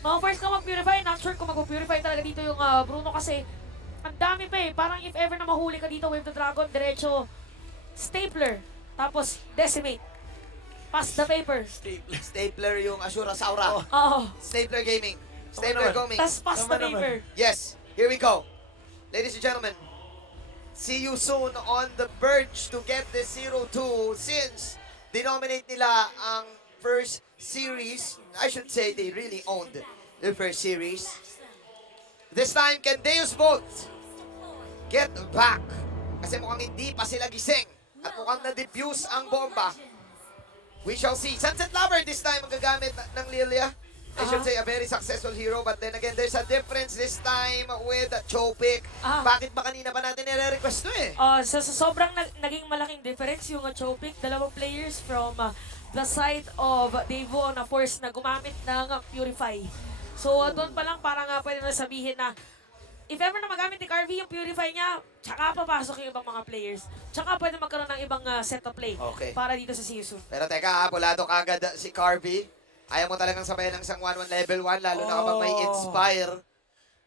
First ka mag-purify, not sure kung mag-purify talaga dito yung Bruno kasi ang dami pa eh. Parang if ever na mahuli ka dito, Wave the Dragon, diretso, Stapler, tapos Decimate. Pass the paper. Stapler yung Ashura Saura. Oo. Stapler Gaming. Stapler Gaming. Tapos pass the paper. Yes, here we go. Ladies and gentlemen, see you soon on the verge to get the 0-2 since denominate nila ang first series. I should say they really owned the first series. This time, can Deus Bolt get back? Kasi mukhang hindi pa sila gising at mukhang na-defuse ang bomba. We shall see. Sunset Lover this time ang gagamit ng Lilia. I should say a very successful hero, but then again, there's a difference this time with Chopik. Bakit ba kanina pa natin nire-request to eh? Sa sobrang naging malaking difference yung Chopik, dalawang players from the side of Devo na force na gumamit ng Purify. So doon pa lang parang pwede na sabihin na if ever na magamit ni Carvey yung Purify niya, tsaka papasok yung ibang mga players. Tsaka pwede magkaroon ng ibang set of play para dito sa Season. Pero teka, pulado kagad si Carvey. Ayaw mo talagang sabayan ng isang 1-1 level 1, lalo na kapag may Inspire.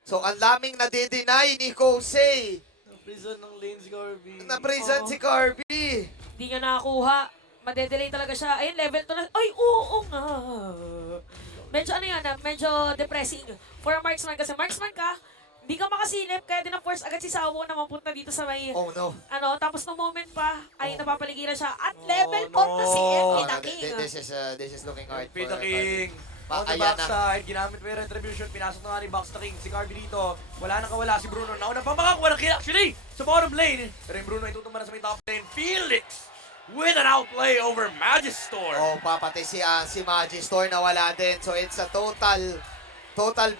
So, ang daming nade-deny ni Kosei. Na-prison ng lane si Carvey. Na-prison si Carvey. Hindi niya nakakuha. Madedelay talaga siya. Ayun, level 2 na. Ay, oo nga. Medyo ano yan, medyo depressing. For a marksman kasi marksman ka, hindi ka makasilip, kaya din force agad si Sawo na mapunta dito sa may, Oh no. tapos no moment pa, ay napapaligiran siya. At level 4 na si MP the King. This is looking hard MP for the King. On the backside, ginamit mo yung retribution, pinasok na nga ni Box the King. Si Carvey dito, wala nang kawala si Bruno. Nauna pa makakuha ng kill actually sa bottom lane. Pero yung Bruno ay tutumba na sa may top lane. Felix with an outplay over Magistor. Oh, papatay si Magistor na wala din. So it's a total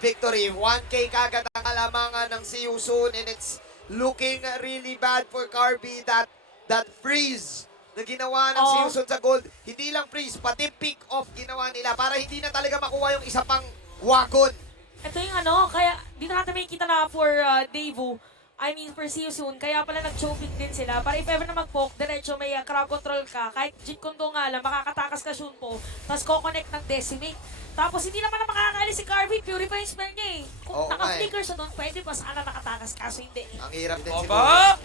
victory. 1K kagad ang alamangan ng See You Soon, and it's looking really bad for Carvey. That freeze na ginawa ng See You Soon sa gold. Hindi lang freeze, pati pick off ginawa nila para hindi na talaga makuha yung isa pang wagon. Ito yung kaya dito natin makikita na for Devo, I mean for See You Soon, kaya pala nag-choking din sila. Para if ever na mag-poke, diretso may crowd control ka, kahit Jeet Kondo nga lang, makakatakas ka Shunpo, tapos ko-connect ng Decimate. Tapos hindi naman na makakaalis si Carvey, purify yung spell niya eh. Kung naka-flicker siya doon, pwede pa sana nakatakas, kaso hindi. Ang hirap din siguro. Opa!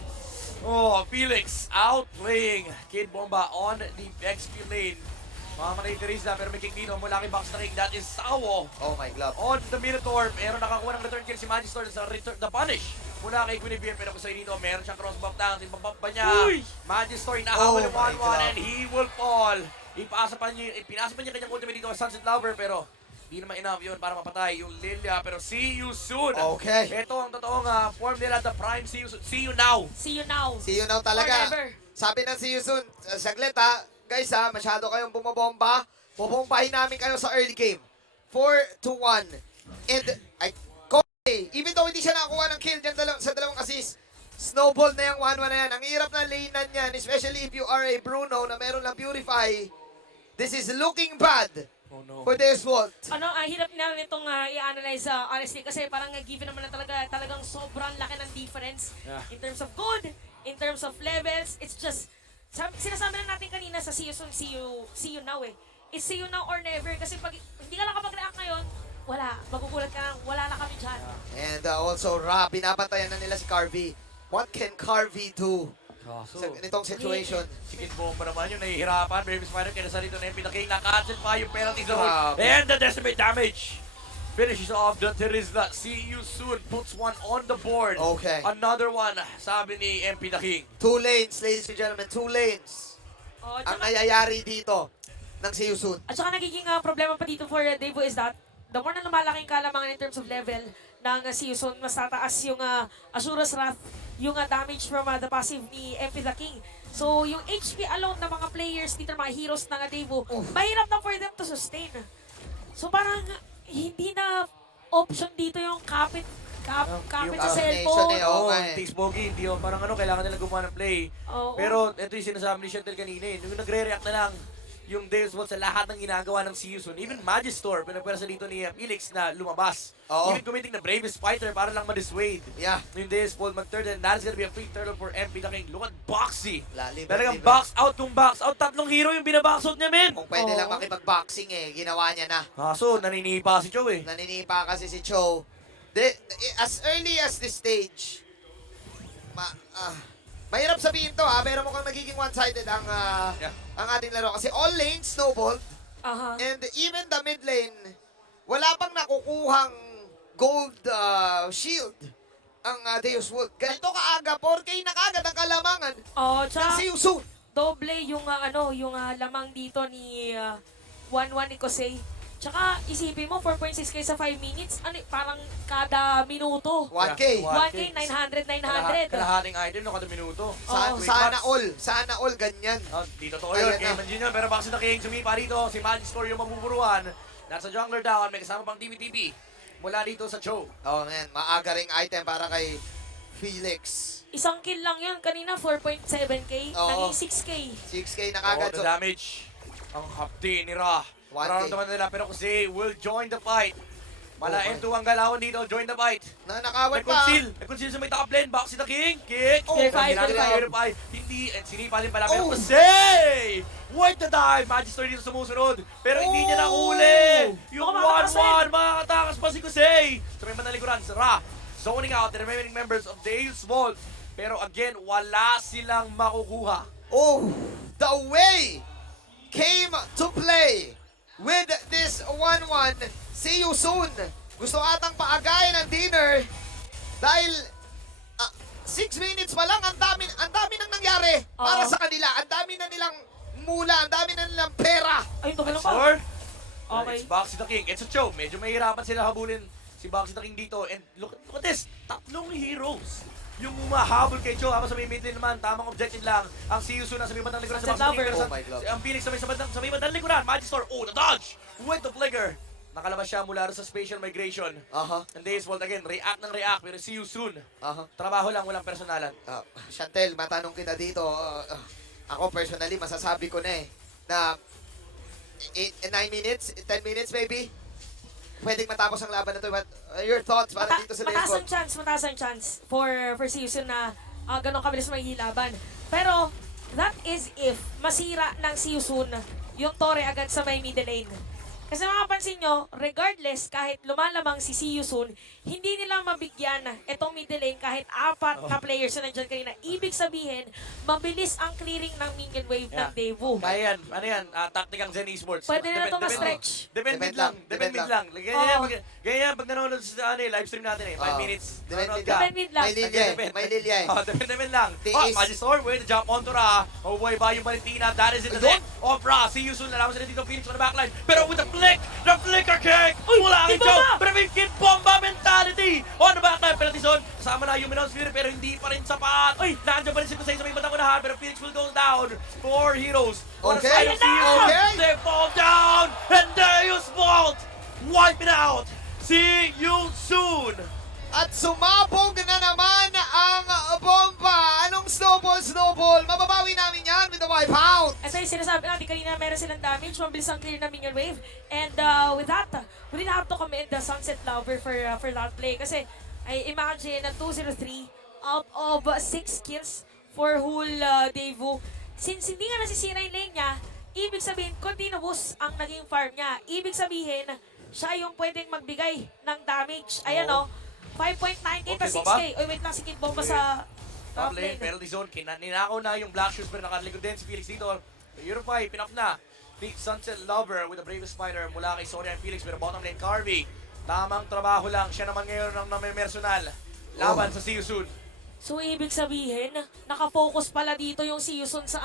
Oh, Felix outplaying Kid Bomba on the XP lane. Mga manitiris na, pero may king dito mula kay Box the King. That is Sawo. Oh my glove. On the Minotaur, meron nakakuha ng return kill si Magistor sa return, the punish. Mula kay Guinevere, pero kung sa'yo dito, meron siyang cross-buff down. Tinpabump ba niya? Magistor, inahabol yung 1-1 and he will fall. Pinasa pa niya kanyang ultimate dito sa Sunset Lover, pero hindi naman enough yun para mapatay yung Lilia. Pero see you soon. Okay. Ito ang totoong form nila, the prime see you soon. See you now. See you now. See you now talaga. Forever. Sabi ng See You Soon, saglit ha, guys ha, masyado kayong bumabomba. Bubombahin namin kayo sa early game. 4-1. And, even though hindi siya nakakuha ng kill dyan sa dalawang assist, snowball na yung 1-1 na yan. Ang hirap na lanean yan, especially if you are a Bruno na meron lang Purify. This is looking bad for Deus Bolt. Hirap na nitong i-analyze honestly kasi parang given naman na talagang sobrang laki ng difference in terms of gold, in terms of levels. It's just, sinasabi na natin kanina sa See You Soon, see you now eh. It's see you now or never kasi pag hindi ka lang kapag-react ngayon, wala. Magugulat ka lang, wala na kami dyan. And also, binabantayan na nila si Carvey. What can Carvey do Kaso, sa nitong situation? si Kid Bomba naman yung nahihirapan. Baby Spider, kaya nasa dito na MP the King. Naka-cancel pa yung penalty zone. Grabe. And the decimate damage. Finishes off the Terizla. See you soon. Puts one on the board. Okay. Another one, sabi ni MP the King. 2 lanes, ladies and gentlemen. 2 lanes. Ang nangyayari dito ng See You Soon. At saka nagiging problema pa dito for Devo is that the more na lumalaking kalamangan in terms of level ng See You Soon, mas tataas yung Asura's Wrath, yung damage from the passive ni MP the King. So, yung HP alone ng mga players dito, mga heroes ng Devo, mahirap na for them to sustain. So, parang hindi na option dito yung kapit Yung sa combination cellphone. eh, Oo, okay. Tix Bogey, hindi parang kailangan nila gumawa ng play. Oo. Pero ito yung sinasabi ni Chantel kanina eh. Nung nagre-react na lang, yung Deus Vault sa lahat ng ginagawa ng Season. Even Magister, pinapwersa dito ni Felix na lumabas. Oo. Even committing the bravest fighter para lang ma-dissuade. Yeah. Yung Deus Vault mag-third, and that is gonna be a free turtle for MP the King. Look at Boxy. Libre, Talagang libre. box out kung box out. Tatlong hero yung binabox out niya, men. Kung pwede lang Oo. makipag-boxing ginawa niya na. Kaso, naninipa si Joe eh. Naninipa kasi si Cho. As early as this stage, mahirap sabihin to pero mukhang magiging one-sided ang Yeah. ang ating laro. Kasi all lanes snowballed, Aha. and even the mid lane, wala pang nakukuhang gold shield ang Deus Vault. Ganito kaaga, 4K na kagad ang kalamangan Oh, ng tsaka si Yusun. doble yung yung lamang dito ni 1-1 ni Kosei. Tsaka isipin mo 4.6k sa 5 minutes, parang kada minuto. 1K. 1K 900. Kalahating item no kada minuto. Oo. Sana all ganyan. Oh, di totoo yun, Ayan kay na. Manjin yun. Pero Boxy the King sumipa dito. Si Magister yung mabuburuan. Nasa jungler down, may kasama pang TVTV. Mula dito sa Cho. Oh man, maaga ring item para kay Felix. Isang kill lang yun. Kanina 4.7k, Oo. naging 6k. 6K na Oh, kagad. the damage. Ang hapdi ni Ra. 1K. Nararamdaman nila pero kasi will join the fight. Mala Oh, M2 ang galawan dito, join the fight. Nanakawan pa. Nag-conceal sa may top lane, Boxy the King, kick! Oh, Verify, Verify. Hindi, and sinipa din pala, pero Oh. kasi! Wait the dive! Magister dito sumusunod, pero hindi niya nahuli! Yung Baka 1-1, makakatakas pa si Kusei! Sa may manalikuran, si Ra, zoning out the remaining members of Deus Vault. Pero again, wala silang makukuha. Oh, the way came to play with this 1-1. See you soon. Gusto atang paagayin ang dinner dahil 6 minutes pa lang, ang dami nang nangyari para Oo. sa kanila. Ang dami na nilang mula, ang dami na nilang pera. Ay, ito lang pa. Sure? Okay. It's Boxy the King. It's a show. Medyo mahirapan sila habulin si Boxy the King dito. And look at this. Tatlong heroes. Yung umahabol kay Joe habang sa may mid lane naman, tamang objective lang. Ang si Yusu nasa may bandang likuran sa Sunset Boxy the King. Lover. Pero Oh my God. ang Phoenix sa may bandang likuran. Magister, oh, the dodge! With the flicker. Nakalabas siya mula sa spatial migration. Aha. And Deus Vault again, react ng react. Pero see you soon. Aha. Trabaho lang, walang personalan. Chantel, matanong kita dito. Ako personally, masasabi ko na na 9 minutes, 10 minutes maybe, pwedeng matapos ang laban na to. But your thoughts para dito sa mataas baseball? ang chance for season na ganun kabilis maghilaban. Pero that is if masira ng season yung Torre agad sa may middle lane. Kasi makapansin nyo, regardless, kahit lumalamang si Siyusun, hindi nila mabigyan itong middle lane kahit 4 na players na nandyan kanina. Ibig sabihin, mabilis ang clearing ng minion wave ng Devu. Kaya yan, ano yan, taktikang Zen Esports. Pwede na ito Depende- ma-stretch. Depende Depend lang, lang, depende depend lang. Oo. Ganyan pag nanonood sa live stream natin 5 minutes. Nanonood ka. Depende lang. May linya may linya Oh, depende lang. Tiis. Oh, Magister, wait, jump onto Ra. Oh boy, ba yung Valentina, that is in the Ayun. net of Ra. See you soon, nalaman sila dito, Phoenix on the backline. Pero with the flicker kick, wala ang iba Joe. ba? Pero may kid bomba mentality on the backline. Penalty zone, kasama na yung Minon Spirit, pero hindi pa rin sapat. Uy, nandiyan pa rin si Kusei sa may batang unahan, pero Phoenix will go down. 4 heroes. On the Okay, side of See You Soon. okay. They fall down, and Deus Vault wipe it out. See you soon. At sumabog na naman ang bomba. Anong snowball? Mababawi namin yan with the wipeout. Ito yung sinasabi natin kanina, meron silang damage, mabilis ang clear na minion wave. And with that, we didn't have to commend the Sunset Lover for that play. Kasi, I imagine na 203 out of 6 kills for whole Devu. Since hindi nga nasisira yung lane niya, ibig sabihin, continuous ang naging farm niya. Ibig sabihin, siya yung pwedeng magbigay ng damage. Ayan o, 5.9k pa Okay, baba? 6k. Uy, wait lang, si Kid Bomba sa Top top lane, lane. penalty zone. Ninakaw na yung Black Shoes pero nakalikod din si Felix dito. Unify, pinap na. The Sunset Lover with the bravest fighter mula kay Sonia and Felix pero bottom lane, Carvey. Tamang trabaho lang. Siya naman ngayon ang namemersonal. Laban sa See You Soon. So, ibig sabihin, nakafocus pala dito yung si Yusun sa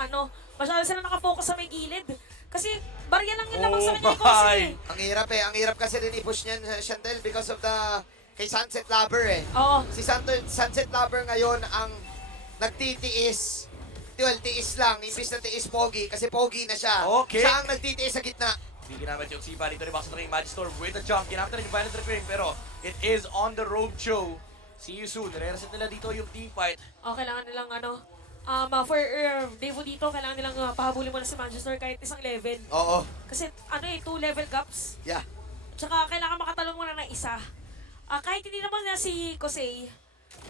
masyado sila nakafocus sa may gilid. Kasi, barya lang yun lamang sa kanya yung Kosei. Ang hirap kasi din i-push niyan, Chantel, because of kay Sunset Lover Oo. Si Sunset Lover ngayon ang nagtitiis. Well, tiis lang. Imbis na tiis Pogi, kasi Pogi na siya. Okay. Siya ang nagtitiis sa gitna. Hindi ginamit yung sipa dito ni Box ng Magister with the jump. Ginamit na rin yung Violent Recurring pero it is on the road show. See You Soon. Nire-reset nila dito yung team fight. Kailangan nilang For Devo dito, kailangan nilang pahabulin mo na si Manchester kahit isang level. Oo. Kasi 2 level gaps. Yeah. Tsaka kailangan makatalon mo na ng isa. Kahit hindi naman na si Kosei,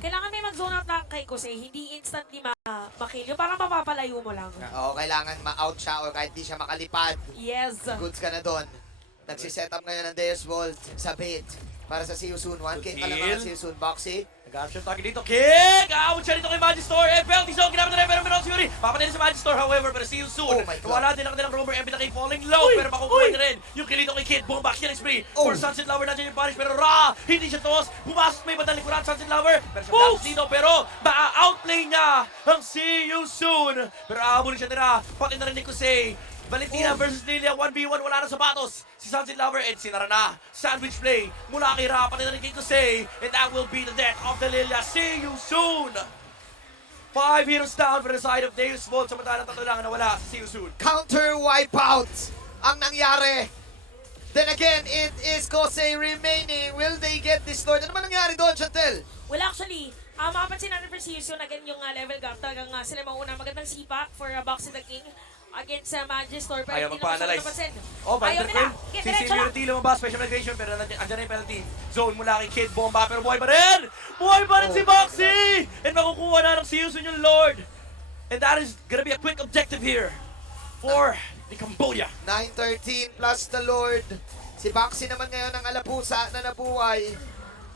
kailangan may mag-zone out lang kay Kosei, hindi instantly ma-kill. Yung parang mapapalayo mo lang. Oo, kailangan ma-out siya o kahit di siya makalipad. Yes. Goods ka na doon. Nagsiset up ngayon ng Deus Vault sa bait para sa See You Soon. 1K Good kalamangan kill. See You Soon. Boxy. Nag-action target dito. Kick! Aawat siya dito kay Magistore. FLT zone. Ginamit na rin pero Meron Fury. Papatay na si Magistore. However, pero see you soon. Oh my God. Wala din ang kanilang rover. MP na kay falling low. Pero makukuha na rin. Yung kill dito kay Kid. Buong back killing spree. Oh. For Sunset Lover. Nandiyan yung punish. Pero Ra! Hindi siya toss. Pumasok may bandang likuran. Sunset Lover. Pero siya blast dito. Pero ma-outplay niya ang See You Soon. Pero aabulin siya nila. Pati na rin ni Kosei. Valentina versus Lilia, 1v1, wala na sapatos. Si Sunset Lover, and sinara na. Sandwich play mula kay Ra, pati na rin kay Kosei. And that will be the death of the Lilia. See you soon! 5 heroes down for the side of Deus Vault. Samantalang tatlo lang na wala sa See you soon. Counter wipeout ang nangyari. Then again, it is Kosei remaining. Will they get this Lord? Ano man nangyari doon, Chantel? Well, actually, makapansin natin for Season, again, yung level gap, talagang sila mauna. Magandang sipa for Boxing the King against Magister. Pero Ayaw hindi naman magpa-analyze. napansin. Oh, Ayaw Vanderquil. nila. Si Diretso lang. Simurity lumabas, special migration, pero andyan na yung penalty. Zone mula kay Kid, bomba, pero buhay pa rin! Buhay pa rin si Boxy! And makukuha na ng See You Soon yung Lord. And that is gonna be a quick objective here for the Cambodia. 9-13 plus the Lord. Si Boxy naman ngayon ang alapusa na nabuhay.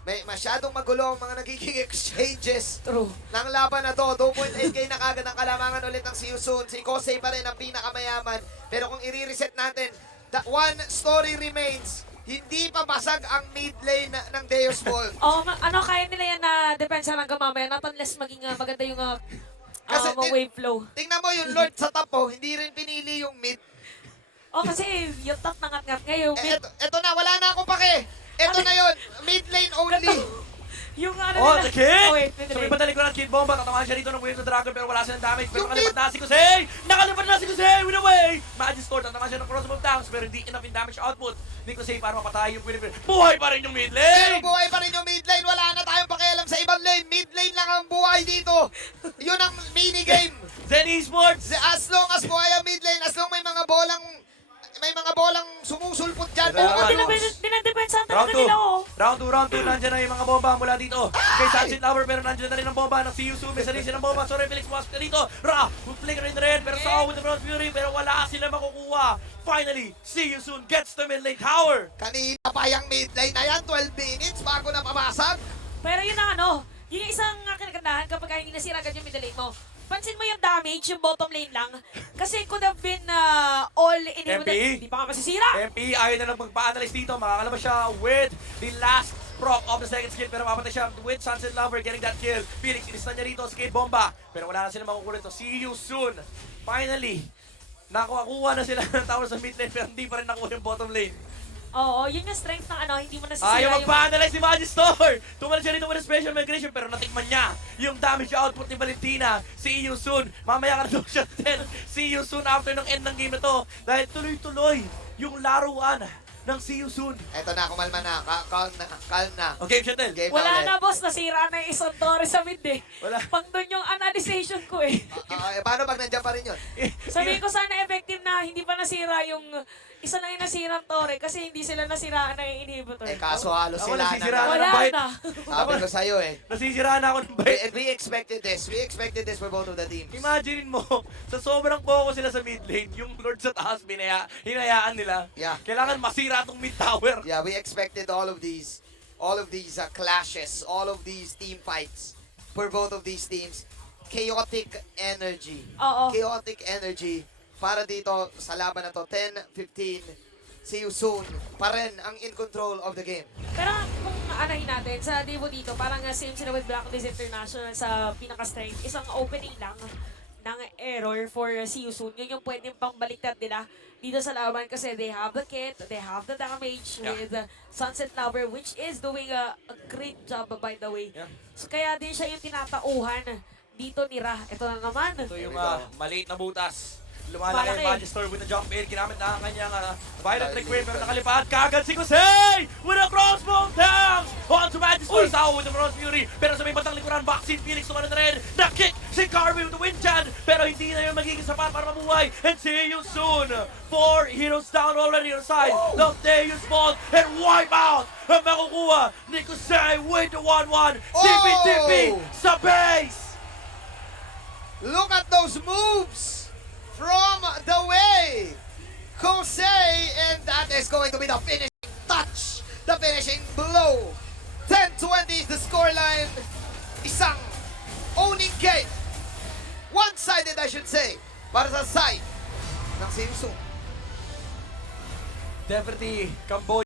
May masyadong magulo ang mga nagiging exchanges True. ng laban na to. 2.8k na kagad ang kalamangan ulit ng See You Soon. Si Kosei pa rin ang pinakamayaman. Pero kung i-reset natin, the one story remains. Hindi pa basag ang mid lane ng Deus Vault. Kaya nila yan na depensa hanggang mamaya, not unless maging maganda yung Kasi wave flow. Tingnan mo yung Lord sa top, hindi rin pinili yung mid. Kasi yung top nangat-ngat ngayon. Eto na, wala na akong pake. Eto na yun, mid lane only. Yung Oh, nila. the kick! Oh, wait, So may bandalik ko ng Kid Bomba, tatamaan siya dito ng Wave of the Dragon pero wala silang damage. Pero nakalipad na si Kosei! Nakalipad na si Kosei! Win away! Magister, tatamaan siya ng Crossbow Tanks pero hindi enough in damage output ni Kosei para mapatay yung Winnie. Buhay pa rin yung mid Pero lane! buhay pa rin yung mid lane. Wala na tayong pakialam sa ibang lane. Mid lane lang ang buhay dito. Yun ang minigame. Zen Esports! As long as buhay ang mid lane, as long may mga bolang sumusulpot dyan. Ito na, Ano? Dinadepensa Round talaga 2. nila, Round 2. Nandiyan na yung mga bomba mula dito. Kay Sunset Lover pero nandiyan na rin ang bomba ng See You Soon. May sarili ng bomba. Sorry, Felix Wasp na dito. Ra! Flicker rin pero sa with the Bronze Fury pero wala sila makukuha. Finally, See You Soon gets the mid lane tower. Kanina pa yung mid lane na yan, 12 minutes bago na pabasag. Pero yun ang yun yung isang kinagandahan kapag hindi nasira agad yung middle lane mo. Pansin mo yung damage, yung bottom lane lang. Kasi could have been all enabled. MP? Hindi pa nga masisira. MP ayaw na lang magpa-analyze dito. Makakalabas siya with the last proc of the second skill. Pero mapatay siya with Sunset Lover getting that kill. Felix, inistan niya dito. Skate bomba. Pero wala na sila makukuha ito. See you soon. Finally, nakuha na sila ng tower sa mid lane pero hindi pa rin nakuha yung bottom lane. Oo, yun yung strength ng hindi mo nasisira. Ayaw yung- magpa-analyze si Magister! Tumalan siya rito with a special migration pero natikman niya yung damage output ni Valentina. See you soon! Mamaya ka na daw siya tell. See you soon after ng end ng game na to. Dahil tuloy-tuloy yung laruan ng See You Soon. Eto na, kumalma na. Calm na. Okay, Chantel. Game Wala na na, boss. Nasira na yung isang Torres sa mid eh. Wala. Pang doon yung analyzation ko eh. Paano pag nandiyan pa rin yun? Sabihin ko sana effective na hindi pa nasira yung isa lang yung nasirang Torre kasi hindi sila nasiraan ng inhibitor. Kaso halos Ako sila nasisiraan na. ng Wala bite. na. Sabi ko sa'yo Nasisiraan ako ng bite. We expected this. We expected this for both of the teams. Imagine mo, sa sobrang focus sila sa mid lane, yung Lord sa taas, hinayaan nila. Yeah. Kailangan masira tong mid tower. Yeah, we expected all of these clashes, all of these team fights for both of these teams. Chaotic energy. Oo. Chaotic energy para dito sa laban na to. 10-15. See you soon. Pa rin ang in control of the game. Pero kung anahin natin, sa Devo dito, parang same sila with Blacklist International sa pinaka-strength. Isang opening lang ng error for See You Soon. Yun yung pwedeng pangbaliktad nila dito sa laban kasi they have the kit, they have the damage Yeah. with Sunset Lover which is doing a great job by the way. Yeah. So kaya din siya yung tinatauhan dito ni Ra. Ito na naman. Ito yung Here we go. maliit na butas. Lumalaki Malaki. yung Magister with the jump in. Ginamit na ang kanyang violent requiem pero nakalipad kagad si Kosei with a crossbow down! On to Magister! Sao with the Bronze Fury. Pero sa may batang likuran, Vaccine Phoenix tumanan na rin. Na-kick Si Carby with the win dyan, pero hindi na yun magiging sapat para mabuhay. And see you soon. 4 heroes down already on the side. Deus Ball and wipe out. Ang makukuha ni Kusei with the 1-1. TP sa base. Look at those moves from the way. Jose, and that is going to be the finishing touch, the finishing blow. 10-20 is the scoreline. Isang owning game. One-sided, I should say, para sa side ng Samsung. Definitely, Cambodia.